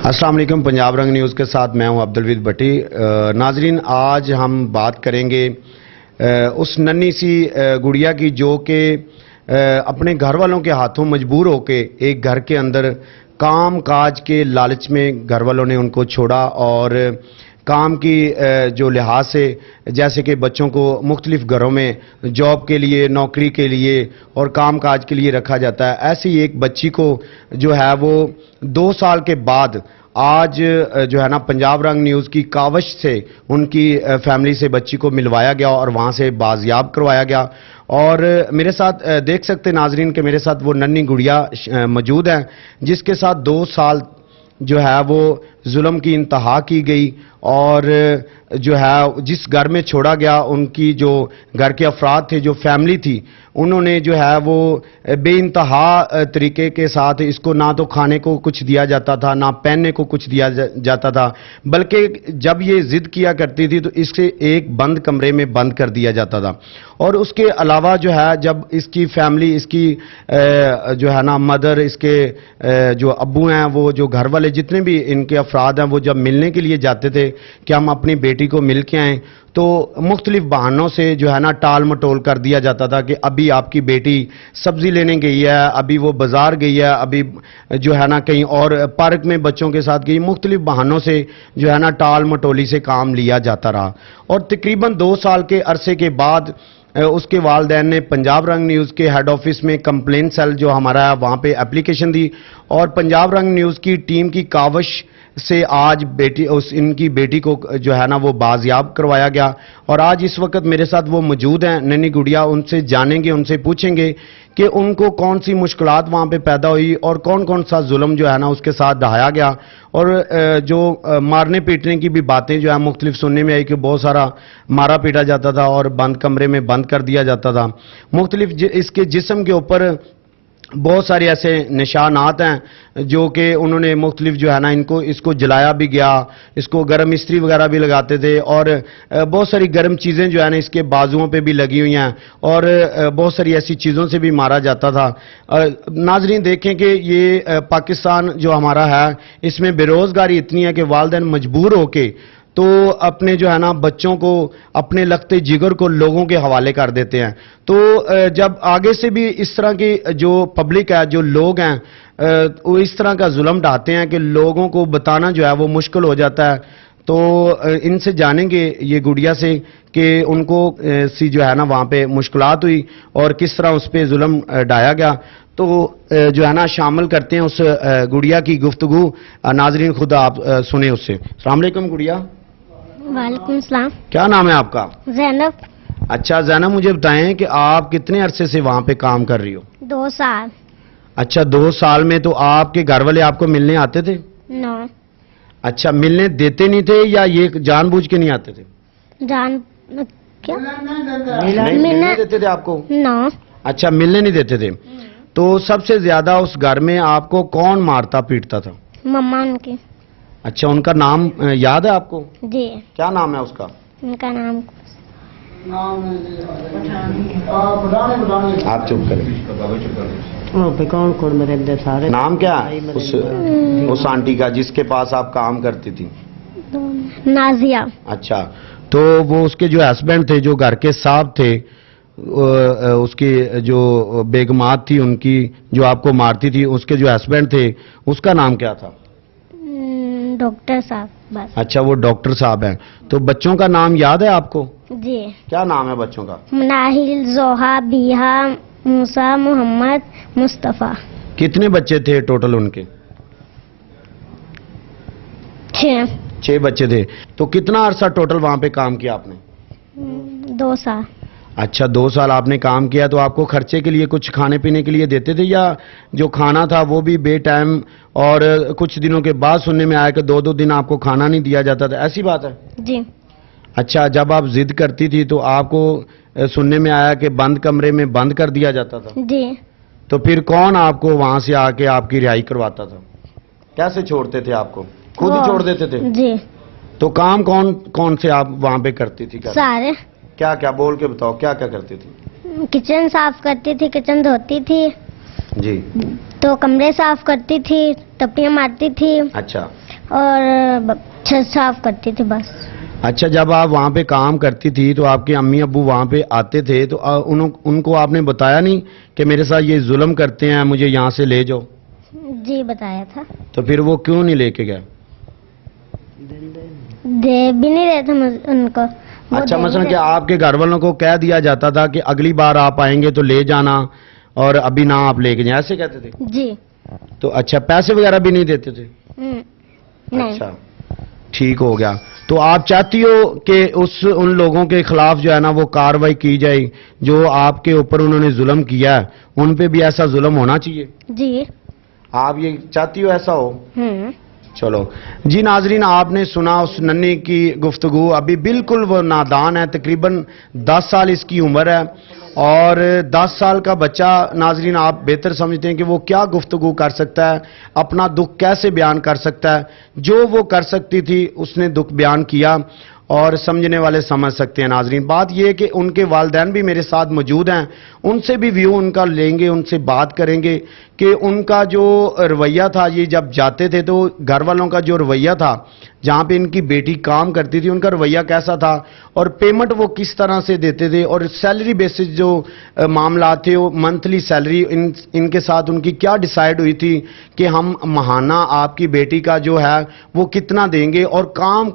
السلام علیکم، پنجاب رنگ نیوز کے ساتھ میں ہوں عبدالوید بٹی۔ ناظرین، آج ہم بات کریں گے اس ننھی سی گڑیا کی جو کہ اپنے گھر والوں کے ہاتھوں مجبور ہو کے ایک گھر کے اندر کام کاج کے لالچ میں گھر والوں نے ان کو چھوڑا اور کام کی جو لحاظ سے جیسے کہ بچوں کو مختلف گھروں میں جاب کے لیے، نوکری کے لیے اور کام کاج کے لیے رکھا جاتا ہے، ایسی ایک بچی کو جو ہے وہ 2 سال کے بعد آج جو ہے نا پنجاب رنگ نیوز کی کاوش سے ان کی فیملی سے بچی کو ملوایا گیا اور وہاں سے بازیاب کروایا گیا۔ اور میرے ساتھ دیکھ سکتے ناظرین کہ میرے ساتھ وہ ننھی گڑیا موجود ہیں جس کے ساتھ 2 سال جو ہے وہ ظلم کی انتہا کی گئی اور جو ہے جس گھر میں چھوڑا گیا ان کی جو گھر کے افراد تھے، جو فیملی تھی، انہوں نے جو ہے وہ بے انتہا طریقے کے ساتھ اس کو نہ تو کھانے کو کچھ دیا جاتا تھا، نہ پہننے کو کچھ دیا جاتا تھا، بلکہ جب یہ ضد کیا کرتی تھی تو اس سے ایک بند کمرے میں بند کر دیا جاتا تھا۔ اور اس کے علاوہ جو ہے جب اس کی فیملی، اس کی جو ہے نا مدر، اس کے جو ابو ہیں، وہ جو گھر والے جتنے بھی ان کے افراد ہیں، وہ جب ملنے کے لیے جاتے تھے کہ ہم اپنی بیٹی کو مل کے آئیں تو مختلف بہانوں سے جو ہے نا ٹال مٹول کر دیا جاتا تھا کہ ابھی آپ کی بیٹی سبزی لینے گئی ہے، ابھی وہ بازار گئی ہے، ابھی جو ہے نا کہیں اور پارک میں بچوں کے ساتھ گئی، مختلف بہانوں سے جو ہے نا ٹال مٹولی سے کام لیا جاتا رہا۔ اور تقریباً 2 سال کے عرصے کے بعد اس کے والدین نے پنجاب رنگ نیوز کے ہیڈ آفس میں کمپلین سیل جو ہمارا ہے وہاں پہ اپلیکیشن دی اور پنجاب رنگ نیوز کی ٹیم کی کاوش سے آج ان کی بیٹی کو جو ہے نا وہ بازیاب کروایا گیا۔ اور آج اس وقت میرے ساتھ وہ موجود ہیں ننھی گڑیا، ان سے جانیں گے، ان سے پوچھیں گے کہ ان کو کون سی مشکلات وہاں پہ پیدا ہوئی اور کون کون سا ظلم جو ہے نا اس کے ساتھ ڈھایا گیا اور جو مارنے پیٹنے کی بھی باتیں جو ہے مختلف سننے میں آئی کہ بہت سارا مارا پیٹا جاتا تھا اور بند کمرے میں بند کر دیا جاتا تھا، مختلف اس کے جسم کے اوپر بہت سارے ایسے نشانات ہیں جو کہ انہوں نے مختلف جو ہے نا اس کو جلایا بھی گیا، اس کو گرم استری وغیرہ بھی لگاتے تھے اور بہت ساری گرم چیزیں جو ہے نا اس کے بازوؤں پہ بھی لگی ہوئی ہیں اور بہت ساری ایسی چیزوں سے بھی مارا جاتا تھا۔ ناظرین دیکھیں کہ یہ پاکستان جو ہمارا ہے اس میں بے روزگاری اتنی ہے کہ والدین مجبور ہو کے تو اپنے جو ہے نا بچوں کو، اپنے لگتے جگر کو لوگوں کے حوالے کر دیتے ہیں۔ تو جب آگے سے بھی اس طرح کی جو پبلک ہے، جو لوگ ہیں، وہ اس طرح کا ظلم ڈھاتے ہیں کہ لوگوں کو بتانا جو ہے وہ مشکل ہو جاتا ہے۔ تو ان سے جانیں گے یہ گڑیا سے کہ ان کو جو ہے نا وہاں پہ مشکلات ہوئی اور کس طرح اس پہ ظلم ڈھایا گیا۔ تو جو ہے نا شامل کرتے ہیں اس گڑیا کی گفتگو۔ ناظرین خود آپ سنیں اس سے۔ السلام علیکم گڑیا۔ وعلیکم السلام۔ کیا نام ہے آپ کا؟ زینب۔ اچھا زینب، مجھے بتائیں کہ آپ کتنے عرصے سے وہاں پہ کام کر رہی ہو؟ 2 سال۔ اچھا 2 سال میں تو آپ کے گھر والے آپ کو ملنے آتے تھے؟ نو۔ اچھا ملنے دیتے نہیں تھے یا یہ جان بوجھ کے نہیں آتے تھے؟ کیا ملنے دیتے تھے آپ کو؟ نو۔ اچھا ملنے نہیں دیتے تھے۔ تو سب سے زیادہ اس گھر میں آپ کو کون مارتا پیٹتا تھا؟ مما ان کی۔ اچھا ان کا نام یاد ہے آپ کو؟ جی۔ کیا نام ہے اس کا؟ ان کا نام آپ چپ کریں۔ نام کیا ہے اس آنٹی کا جس کے پاس آپ کام کرتی تھی؟ نازیہ۔ اچھا تو وہ اس کے جو ہسبینڈ تھے، جو گھر کے صاحب تھے، اس کی جو بیگمات تھی ان کی جو آپ کو مارتی تھی، اس کے جو ہسبینڈ تھے اس کا نام کیا تھا؟ ڈاکٹر صاحب بس۔ اچھا وہ ڈاکٹر صاحب ہیں۔ تو بچوں کا نام یاد ہے آپ کو؟ جی۔ کیا نام ہے بچوں کا؟ مناہل، زوہا، بیہا، موسیٰ، محمد، مصطفیٰ۔ کتنے بچے تھے ٹوٹل ان کے؟ 6 بچے تھے۔ تو کتنا عرصہ ٹوٹل وہاں پہ کام کیا آپ نے؟ 2 سال۔ اچھا 2 سال آپ نے کام کیا، تو آپ کو خرچے کے لیے کچھ کھانے پینے کے لیے دیتے تھے یا جو کھانا تھا وہ بھی بے ٹائم اور کچھ دنوں کے بعد سننے میں آیا کہ 2 دن آپ کو کھانا نہیں دیا جاتا تھا، ایسی بات ہے؟ جی۔ اچھا جب آپ ضد کرتی تھی تو آپ کو سننے میں آیا کہ بند کمرے میں بند کر دیا جاتا تھا؟ جی۔ تو پھر کون آپ کو وہاں سے آ کے آپ کی رہائی کرواتا تھا؟ کیسے چھوڑتے تھے آپ کو؟ خود ہی چھوڑ دیتے تھے؟ جی۔ تو کام کون سے آپ وہاں پہ کرتی تھی؟ سارے۔ کیا کیا بول کے بتاؤ، کیا کیا کرتی تھی؟ کچن صاف کرتی تھی، کچن دھوتی تھی، جی۔ تو کمرے صاف کرتی تھی، ٹپڑیاں مارتی تھی، اچھا और छत साफ करती थी बस। अच्छा, जब आप वहाँ पे काम करती थी तो आपके अम्मी अब्बू वहाँ पे आते थे तो उनको आपने बताया नहीं कि मेरे साथ ये जुल्म करते हैं, मुझे यहाँ से ले जाओ? जी बताया था। तो फिर वो क्यों नहीं लेके गए? दे भी नहीं रहे थे उनको। वो अच्छा, दे मसलन नहीं कि रहे- आपके घर वालों को कह दिया जाता था कि अगली बार आप आएंगे तो ले जाना और अभी ना आप लेके जाए, ऐसे कहते थे? जी। तो अच्छा, पैसे वगैरह भी नहीं देते थे? नहीं। अच्छा, ठीक हो गया। तो आप चाहती हो कि उन लोगों के खिलाफ जो है ना वो कार्रवाई की जाए जो आपके ऊपर उन्होंने जुल्म किया है, उन पे भी ऐसा जुल्म होना चाहिए? जी। आप ये चाहती हो ऐसा हो? चलो जी नाजरीन, आपने सुना उस नन्ही की गुफ्तगू। अभी बिल्कुल वो नादान है, तकरीबन 10 साल इसकी उम्र है और 10 साल का बच्चा नाजरीन आप बेहतर समझते हैं कि वो क्या गुफ्तगू कर सकता है, अपना दुख कैसे बयान कर सकता है। जो वो कर सकती थी उसने दुख बयान किया और समझने वाले समझ सकते हैं। नाजरीन, बात यह है कि उनके वालिदैन भी मेरे साथ मौजूद हैं, उनसे भी व्यू उनका लेंगे, उनसे बात करेंगे कि उनका जो रवैया था, ये जब जाते थे तो घर वालों का जो रवैया था, जहाँ पे इनकी बेटी काम करती थी, उनका रवैया कैसा था और पेमेंट वो किस तरह से देते थे और सैलरी बेसिस जो मामला थे, वो मंथली सैलरी इनके साथ उनकी क्या डिसाइड हुई थी कि हम महाना आपकी बेटी का जो है वो कितना देंगे और काम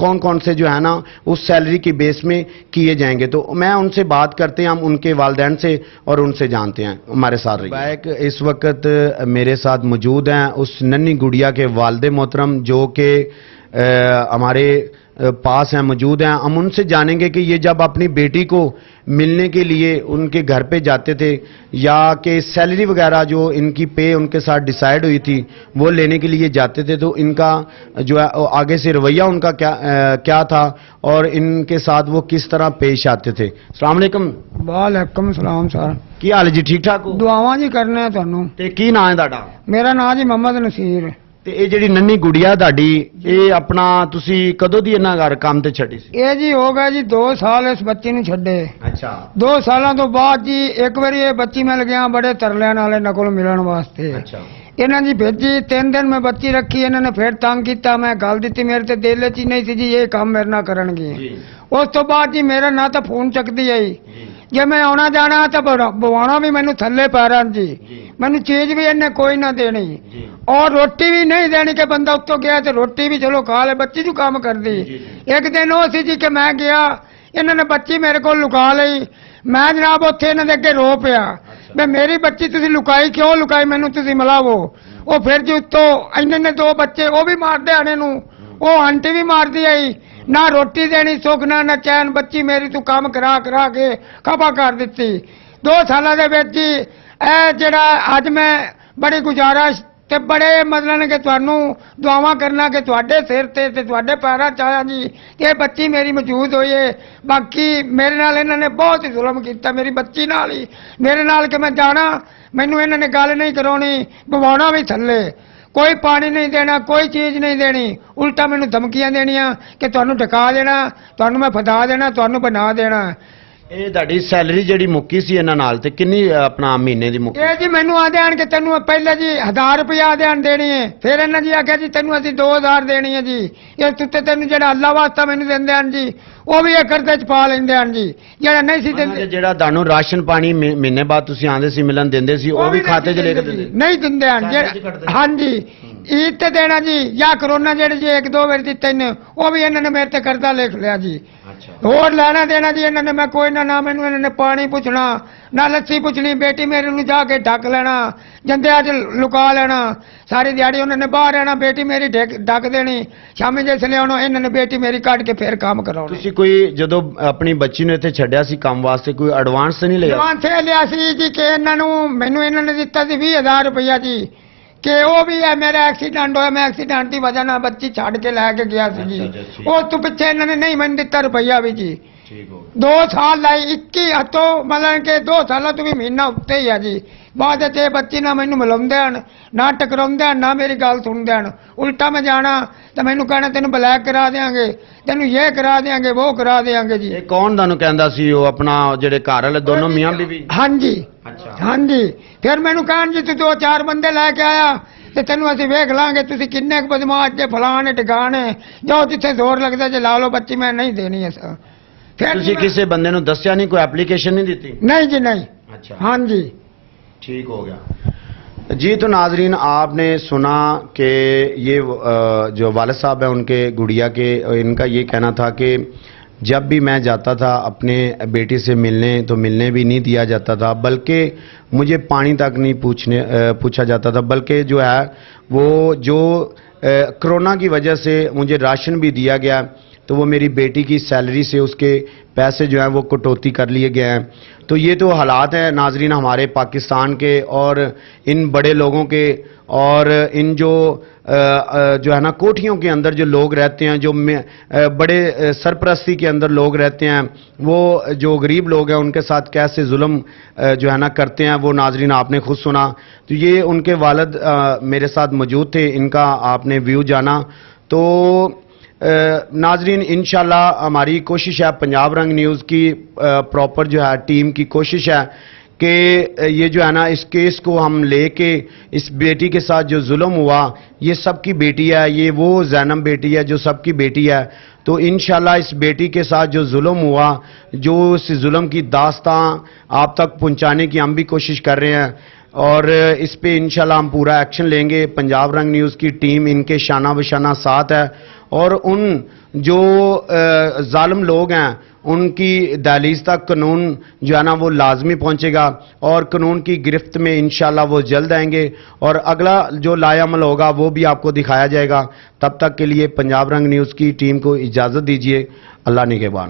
कौन कौन से जो है ना उस सैलरी की बेस में किए जाएंगे। तो मैं उनसे बात करते हैं, हम उनके वालिदैन से और उनसे जानते हैं। हमारे साथ रहिए। इस वक्त मेरे साथ मौजूद हैं उस नन्ही गुड़िया के वालिद मोहतरम जो कि हमारे पास हैं, मौजूद हैं। हम उनसे जानेंगे कि ये जब अपनी बेटी को मिलने के लिए उनके घर पे जाते थे या कि सैलरी वगैरह जो इनकी पे उनके साथ डिसाइड हुई थी वो लेने के लिए जाते थे, तो इनका जो है आगे से रवैया उनका क्या था और इनके साथ वो किस तरह पेश आते थे। अस्सलाम वालेकुम। वालेकुम सलाम सर। की हाल जी? ठीक ठाक हो? दुआवां जी करने हैं ਤੁਹਾਨੂੰ। ਤੇ ਕੀ ਨਾਂ ਹੈ ਤੁਹਾਡਾ? ਮੇਰਾ ਨਾਂ ਜੀ ਮੁਹੰਮਦ ਨਸੀਰ। ਤੇ ਇਹ ਜਿਹੜੀ ਨੰਨੀ ਗੁੜੀਆ ਤੁਹਾਡੀ, ਇਹ ਆਪਣਾ ਤੁਸੀਂ ਕਦੋਂ ਦੀ ਇਹਨਾਂ ਘਰ ਕੰਮ ਤੇ ਛੱਡੀ ਸੀ? ਇਹ ਜੀ ਹੋ ਗਿਆ ਜੀ 2 ਸਾਲ ਇਸ ਬੱਚੀ ਨੂੰ ਛੱਡੇ। ਅੱਛਾ। 2 ਸਾਲਾਂ ਤੋਂ ਬਾਅਦ ਜੀ ਇੱਕ ਵਾਰੀ ਇਹ ਬੱਚੀ ਮਿਲ ਗਿਆ ਬੜੇ ਤਰਲਿਆਂ ਨਾਲ ਇਹਨਾਂ ਕੋਲ ਮਿਲਣ ਵਾਸਤੇ। ਅੱਛਾ। ਇਹਨਾਂ ਦੀ ਭੇਜੀ 3 ਦਿਨ ਮੈਂ ਬੱਚੀ ਰੱਖੀ, ਇਹਨਾਂ ਨੇ ਫਿਰ ਤੰਗ ਕੀਤਾ, ਮੈਂ ਗੱਲ ਦਿੱਤੀ, ਮੇਰੇ ਤੇ ਦਿਲ 'ਚ ਹੀ ਨਹੀਂ ਸੀ ਜੀ ਇਹ ਕੰਮ ਮੇਰੇ ਨਾਲ ਕਰਨਗੇ। ਜੀ। ਉਸ ਤੋਂ ਬਾਅਦ ਜੀ ਮੇਰਾ ਨਾ ਤਾਂ ਫੋਨ ਚੱਕਦੀ ਆਈ, ਜੇ ਮੈਂ ਆਉਣਾ ਜਾਣਾ ਤਾਂ ਬਵਾਉਣਾ ਵੀ ਮੈਨੂੰ ਥੱਲੇ ਪੈਰਾਂ ਜੀ, ਮੈਨੂੰ ਚੀਜ਼ ਵੀ ਇਹਨੇ ਕੋਈ ਨਾ ਦੇਣੀ ਔਰ ਰੋਟੀ ਵੀ ਨਹੀਂ ਦੇਣੀ ਕਿ ਬੰਦਾ ਉੱਤੋਂ ਗਿਆ ਤੇ ਰੋਟੀ ਵੀ ਚਲੋ ਖਾ ਲੈ, ਬੱਚੀ ਨੂੰ ਕੰਮ ਕਰਦੀ। ਇੱਕ ਦਿਨ ਉਹ ਸੀ ਜੀ ਕਿ ਮੈਂ ਗਿਆ, ਇਹਨਾਂ ਨੇ ਬੱਚੀ ਮੇਰੇ ਕੋਲ ਲੁਕਾ ਲਈ, ਮੈਂ ਜਨਾਬ ਉੱਥੇ ਇਹਨਾਂ ਦੇ ਅੱਗੇ ਰੋ ਪਿਆ ਵੀ ਮੇਰੀ ਬੱਚੀ ਤੁਸੀਂ ਲੁਕਾਈ ਕਿਉਂ ਲੁਕਾਈ, ਮੈਨੂੰ ਤੁਸੀਂ ਮਿਲਾਵੋ। ਉਹ ਫਿਰ ਜੀ ਉੱਤੋਂ ਇਹਨਾਂ ਨੇ 2 ਬੱਚੇ ਉਹ ਵੀ ਮਾਰਦੇ ਆਣੇ ਨੂੰ, ਉਹ ਆਂਟੀ ਵੀ ਮਾਰਦੀ ਆਈ, ਨਾ ਰੋਟੀ ਦੇਣੀ ਸੁੱਖ ਨਾ ਚੈਨ, ਬੱਚੀ ਮੇਰੀ ਤੂੰ ਕੰਮ ਕਰਾ ਕੇ ਖਪਾ ਕਰ ਦਿੱਤੀ। 2 ਸਾਲਾਂ ਦੇ ਵਿੱਚ ਹੀ ਇਹ ਜਿਹੜਾ ਅੱਜ ਮੈਂ ਬੜੀ ਗੁਜ਼ਾਰਿਸ਼ ਤੇ ਬੜੇ ਮਤਲਬ ਕਿ ਤੁਹਾਨੂੰ ਦੁਆਵਾਂ ਕਰਨਾ ਕਿ ਤੁਹਾਡੇ ਸਿਰ ਤੇ ਤੁਹਾਡੇ ਪੈਰਾਂ 'ਚ ਆਇਆ ਜੀ ਕਿ ਇਹ ਬੱਚੀ ਮੇਰੀ ਮੌਜੂਦ ਹੋਈ ਹੈ। ਬਾਕੀ ਮੇਰੇ ਨਾਲ ਇਹਨਾਂ ਨੇ ਬਹੁਤ ਹੀ ਜ਼ੁਲਮ ਕੀਤਾ, ਮੇਰੀ ਬੱਚੀ ਨਾਲ ਹੀ, ਮੇਰੇ ਨਾਲ ਕਿ ਮੈਂ ਜਾਣਾ, ਮੈਨੂੰ ਇਹਨਾਂ ਨੇ ਗੱਲ ਨਹੀਂ ਕਰਾਉਣੀ, ਬਵਾਉਣਾ ਵੀ ਥੱਲੇ, ਕੋਈ ਪਾਣੀ ਨਹੀਂ ਦੇਣਾ, ਕੋਈ ਚੀਜ਼ ਨਹੀਂ ਦੇਣੀ, ਉਲਟਾ ਮੈਨੂੰ ਧਮਕੀਆਂ ਦੇਣੀਆਂ ਕਿ ਤੁਹਾਨੂੰ ਢਕਾ ਦੇਣਾ, ਤੁਹਾਨੂੰ ਮੈਂ ਫਦਾ ਦੇਣਾ, ਤੁਹਾਨੂੰ ਬਣਾ ਦੇਣਾ। ਇਹ ਤੁਹਾਡੀ ਸੈਲਰੀ ਜਿਹੜੀ ਮੁੱਕੀ ਸੀ ਇਹਨਾਂ ਨਾਲ ਤੇ ਕਿੰਨੀ ਆਪਣਾ ਮਹੀਨੇ ਦੀ ਮੁੱਕੀ? ਇਹ ਜੀ ਮੈਨੂੰ ਆਦੇ ਆਣ ਕਿ ਤੈਨੂੰ ਪਹਿਲੇ ਜੀ 1000 ਰੁਪਇਆ ਦੇਣ ਦੇਣੀ ਹੈ, ਫਿਰ ਇਹਨਾਂ ਜੀ ਆਖਿਆ ਜੀ ਤੈਨੂੰ ਅਸੀਂ 2000 ਦੇਣੀ ਹੈ ਜੀ, ਇਹ ਤੁੱਤੇ ਤੈਨੂੰ ਜਿਹੜਾ ਅੱਲਾ ਵਾਸਤਾ ਮੈਨੂੰ ਦਿੰਦੇ ਹਨ ਜੀ ਉਹ ਵੀ ਇਹ ਕਰਜ਼ੇ 'ਚ ਪਾ ਲੈਂਦੇ ਹਨ ਜੀ, ਜਿਹੜਾ ਨਹੀਂ ਸੀ ਦਿੰਦੇ। ਜਿਹੜਾ ਤੁਹਾਨੂੰ ਰਾਸ਼ਨ ਪਾਣੀ ਮਹੀਨੇ ਬਾਅਦ ਤੁਸੀਂ ਆਂਦੇ ਸੀ ਮਿਲਣ ਦਿੰਦੇ ਸੀ ਉਹ ਵੀ ਖਾਤੇ 'ਚ ਲੈ ਕੇ ਦਿੰਦੇ? ਨਹੀਂ ਦਿੰਦੇ ਹਨ। ਹਾਂਜੀ, ਈਦ ਤੇ ਦੇਣਾ ਜੀ ਜਾਂ ਕਰੋਨਾ ਜਿਹੜੇ ਜੀ 1-2 ਵਾਰ ਦਿੱਤੇ ਨੇ ਉਹ ਵੀ ਇਹਨਾਂ ਨੇ ਮੇਰੇ ਤੇ ਕਰਜ਼ਾ ਲਿਖ ਲਿਆ ਜੀ। ਹੋਰ ਲੈਣਾ ਦੇਣਾ ਜੀ ਇਹਨਾਂ ਨੇ, ਮੈਂ ਕੋਈ ਨਾ ਮੈਨੂੰ ਇਹਨਾਂ ਨੇ ਪਾਣੀ ਪੁੱਛਣਾ ਨਾ ਲੱਸੀ ਪੁੱਛਣੀ, ਬੇਟੀ ਮੇਰੇ ਨੂੰ ਜਾ ਕੇ ਢੱਕ ਲੈਣਾ, ਜੰਦਿਆਂ 'ਚ ਲੁਕਾ ਲੈਣਾ, ਸਾਰੀ ਦਿਹਾੜੀ ਉਹਨਾਂ ਨੇ ਬਾਹਰ ਰਹਿਣਾ, ਬੇਟੀ ਮੇਰੀ ਢੱਕ ਦੇਣੀ, ਸ਼ਾਮੀ ਜਿਸ ਲਿਆਉਣਾ ਇਹਨਾਂ ਨੇ ਬੇਟੀ ਮੇਰੀ ਕੱਢ ਕੇ ਫਿਰ ਕੰਮ ਕਰਾਉਣਾ। ਤੁਸੀਂ ਕੋਈ ਜਦੋਂ ਆਪਣੀ ਬੱਚੀ ਨੂੰ ਇੱਥੇ ਛੱਡਿਆ ਸੀ ਕੰਮ ਵਾਸਤੇ ਕੋਈ ਐਡਵਾਂਸ ਤੇ ਨਹੀਂ ਲਿਆ? ਐਡਵਾਂਸ ਲਿਆ ਸੀ ਜੀ ਕਿ ਮੈਨੂੰ ਇਹਨਾਂ ਨੇ ਦਿੱਤਾ ਸੀ 20000 ਰੁਪਇਆ ਜੀ, ਕਿ ਉਹ ਵੀ ਹੈ ਮੇਰਾ ਐਕਸੀਡੈਂਟ ਹੋਇਆ, ਮੈਂ ਐਕਸੀਡੈਂਟ ਦੀ ਵਜ੍ਹਾ ਨਾਲ ਬੱਚੀ ਛੱਡ ਕੇ ਲੈ ਕੇ ਗਿਆ ਸੀ ਜੀ, ਉਸ ਤੋਂ ਪਿੱਛੇ ਇਹਨਾਂ ਨੇ ਨਹੀਂ ਮੈਨੂੰ ਦਿੱਤਾ ਰੁਪਈਆ ਵੀ ਜੀ। 2 ਸਾਲ ਲਾਈ 21 ਹੱਥੋਂ ਮਤਲਬ ਕਿ 2 ਸਾਲਾਂ ਤੋਂ ਵੀ ਮਹੀਨਾ ਉੱਤੇ ਹੀ ਆ ਜੀ। ਬਾਅਦ ਚ ਇਹ ਬੱਚੀ ਨਾ ਮੈਨੂੰ ਮਿਲਾਉਂਦੇ ਹਨ, ਨਾ ਟਕਰਾਉਂਦੇ ਹਨ, ਨਾ ਮੇਰੀ ਗੱਲ ਸੁਣਦੇ ਹਨ, ਉਲਟਾ ਮੈਂ ਜਾਣਾ ਤਾਂ ਮੈਨੂੰ ਕਹਿਣਾ ਤੈਨੂੰ ਬਲੈਕ ਕਰਾ ਦੇਾਂਗੇ, ਤੈਨੂੰ ਇਹ ਕਰਾ ਦੇਾਂਗੇ, ਉਹ ਕਰਾ ਦੇਾਂਗੇ ਜੀ। ਇਹ ਕੌਣ ਤੁਹਾਨੂੰ ਕਹਿੰਦਾ ਸੀ? ਉਹ ਆਪਣਾ ਜਿਹੜੇ ਘਰ ਵਾਲੇ ਦੋਨੋਂ ਮੀਆਂ ਬੀਵੀ? ਹਾਂਜੀ। ਅੱਛਾ। ਹਾਂਜੀ, ਫਿਰ ਮੈਨੂੰ ਕਹਿਣ ਜੀ ਤੂੰ 2-4 ਬੰਦੇ ਲੈ ਕੇ ਆਇਆ, ਤੇ ਤੈਨੂੰ ਅਸੀਂ ਵੇਖ ਲਾਂਗੇ ਤੁਸੀਂ ਕਿੰਨੇ ਕੁ ਬਦਮਾਸ਼ ਜੇ ਫਲਾਣੇ ਟਿਕਾਣੇ ਜੋ ਜਿੱਥੇ ਜ਼ੋਰ ਲੱਗਦਾ ਜੇ ਲਾ ਲਓ ਬੱਚੀ ਮੈਂ ਨਹੀਂ ਦੇਣੀ ਐ ਸਰ ਫਿਰ ਤੁਸੀਂ ਕਿਸੇ ਬੰਦੇ ਨੂੰ ਦੱਸਿਆ ਨਹੀਂ, ਕੋਈ ਐਪਲੀਕੇਸ਼ਨ नहीं दी थी? नहीं जी नहीं। अच्छा, हाँ जी ठीक हो गया जी। तो नाजरीन आपने सुना कि ये जो वालिद साहब है उनके गुड़िया के, इनका ये कहना था कि जब भी मैं जाता था अपने बेटी से मिलने तो मिलने भी नहीं दिया जाता था, बल्कि मुझे पानी तक नहीं पूछा जाता था, बल्कि जो है वो जो कोरोना की वजह से मुझे राशन भी दिया गया तो वो मेरी बेटी की सैलरी से उसके पैसे जो हैं वो कटौती कर लिए गए हैं। तो ये तो हालात हैं नाजरीन हमारे पाकिस्तान के और इन बड़े लोगों के, और इन जो है ना कोठियों के अंदर जो लोग रहते हैं, जो बड़े सरपरस्ती के अंदर लोग रहते हैं, वो जो गरीब लोग हैं उनके साथ कैसे जुल्म जो है ना करते हैं, वो नाजरीन आपने खुद सुना। तो ये उनके वालिद मेरे साथ मौजूद थे, इनका आपने व्यू जाना। तो नाजरीन इंशाल्लाह हमारी कोशिश है, पंजाब रंग न्यूज़ की प्रॉपर जो है टीम की कोशिश है कि ये जो है ना इस केस को हम लेके इस बेटी के साथ जो जुल्म हुआ, ये सबकी बेटी है, ये वो ज़ैनब बेटी है जो सबकी बेटी है। तो इंशाल्लाह इस बेटी के साथ जो जुल्म हुआ, जो इस जुल्म की दास्तां आप तक पहुंचाने की हम भी कोशिश कर रहे हैं, और इस पे इंशाल्लाह हम पूरा एक्शन लेंगे। पंजाब रंग न्यूज़ की टीम इनके शाना बशाना साथ है, और उन जो जालिम लोग हैं उनकी दहलीज तक कानून जो है ना वो लाजमी पहुंचेगा, और कानून की गिरफ्त में इंशाल्लाह वो जल्द आएंगे, और अगला जो लायामल होगा वो भी आपको दिखाया जाएगा। तब तक के लिए पंजाब रंग न्यूज़ की टीम को इजाज़त दीजिए। अल्लाह निगहबान।